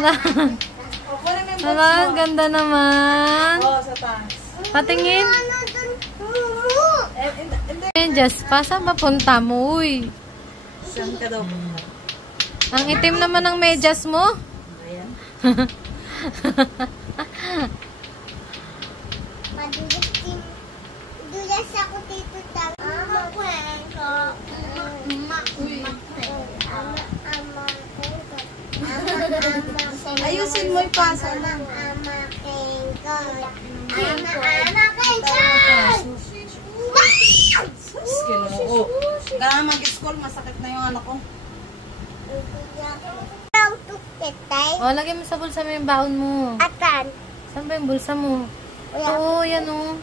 Hala. Hala, ang ganda naman. Oo, sa taas. Patingin. Just pa, saan ba punta mo? Uy. Saan ka daw punta? Ang itim naman ng medyas mo. Ayan. Madulas ako dito tayo. Ayusin mo yung pasa na. Oo. Kaya mag-school, masakit na yung ano ko. O, lagay mo sa bulsa mo yung baon mo. Atan. Saan ba yung bulsa mo? Oo, yan o.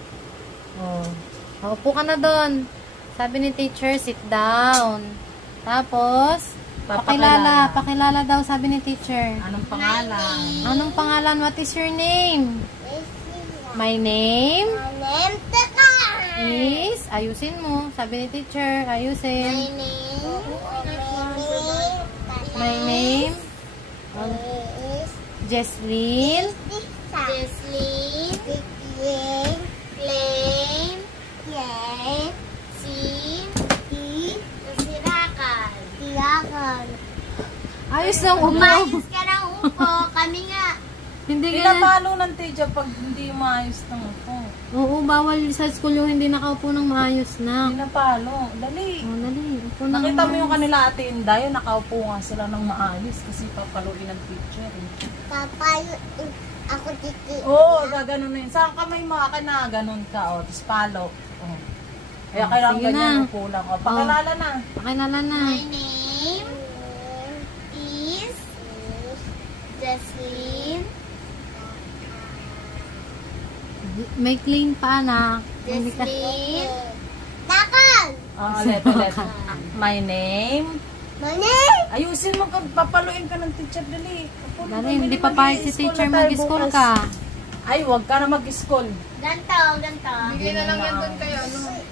Upo ka na doon. Sabi ni teacher, sit down. Tapos, pakilala daw sabi ni teacher. Anong pangalan? Anong pangalan? What is your name? My name is, ayusin mo. Sabi ni teacher, ayusin. My name is Jesslyn. Ayos lang upo. Umayos ka ng upo. Kami nga. Hindi Hindi ka na talo ng teacher pag hindi maayos ng upo. Oo, bawal sa school yung hindi nakaupo ng maayos na. Hindi na palo. Dali. Oh, dali. Upo na. Nakita mo yung kanila ate Inday, nakaupo nga sila ng maayos kasi papaluin ng teacher. Papa, ako titi. Oo, gaganon na yun. Saan ka may mga na ganon ka, o. Tapos palo. O. Kaya kailangan sige ganyan na. upo lang. O, pakilala na. Pakilala na. My name is Jesslyn. May clean pa, anak. Hindi ka... Jesslyn. Nakal! Ulit. My name. My name? Ayusin mo, papaluin ka ng teacher, dali. Upo, Dali, hindi pa pahit si teacher mag-school ka. Ay, wag ka na mag-school. Ganto. Bigay na lang yan doon kayo.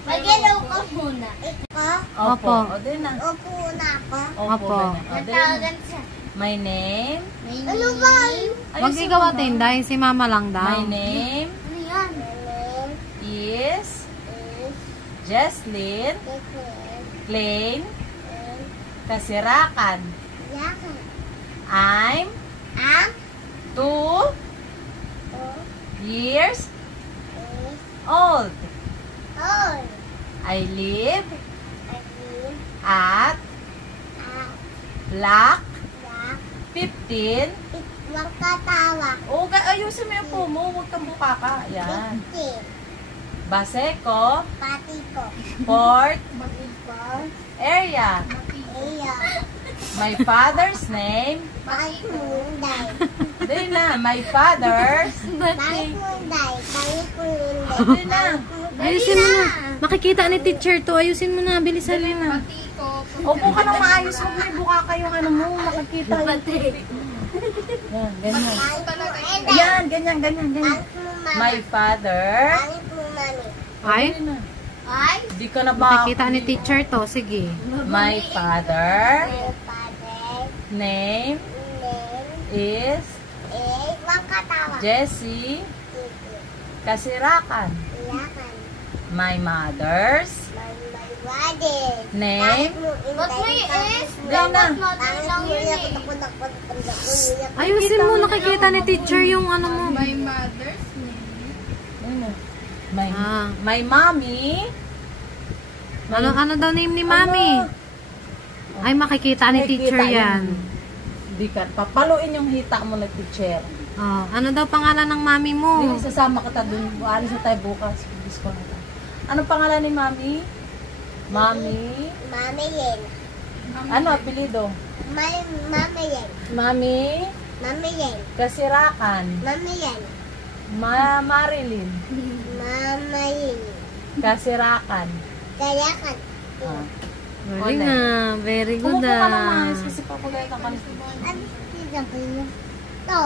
Mag-ilaw ka muna. Ikaw? Opo. O, din na. Upo na ako. Opo. Ganto. My name. Ano ba? Wag ikaw atin, dahil si mama lang daw. My name Ano yan? My name is is Jesslyn Plain Jesslyn. Kasirakan. Yakan. I'm Ang 2 years is old. all. I live Again. at At Block black. 15. Huwag katawa. O, ayusin mo yung po mo. Huwag kang bukaka. Yan. 15. Baseco, Pati ko. Port Ikaw. Area. Iyo. My father's name. Bakit munday? Doon na. My father's. Bakit munday? Bakit munday? Doon na. Ayusin mo na. Makikita ni teacher to. Ayusin mo na. Bilisan mo na. Upo ka ng maayos. Huwag may bukaka yung ano mo. Makikita yung yan, ganyan. Ayan, ganyan. Bakit mo mama? My father. Bakit mo mami? Ay, Doon na. Ay? Di ka na ba? makikita ni teacher to. Sige. My father My father name name is is huwag katawa. Jessie Kasirakan. Iyakan. My mother's My brother. name. Ba't may is? Doon na. Ayusin mo. Nakikita ni teacher yung ano mo. Ayun na. My, Ah. my mommy. Ano daw name ni mami? Ay, makikita ni teacher yan. Di ka. Papaluin yung hita mo na teacher. Oh, ano daw pangalan ng mami mo? Hindi, sasama kita dun. Alis na tayo bukas. Disco na tayo. Anong pangalan ni mami? Mami? Mami yan. Ano apelido? Mami yan. Mami? Mami yan. Kasirakan. Mami yan. Marilyn. Mama yan. Kasirakan. Kaya ka. Ah. Very na. Very good Kumuha ka ng ah. maayos kasi papagay ka kanina. Ano sinabi mo? To.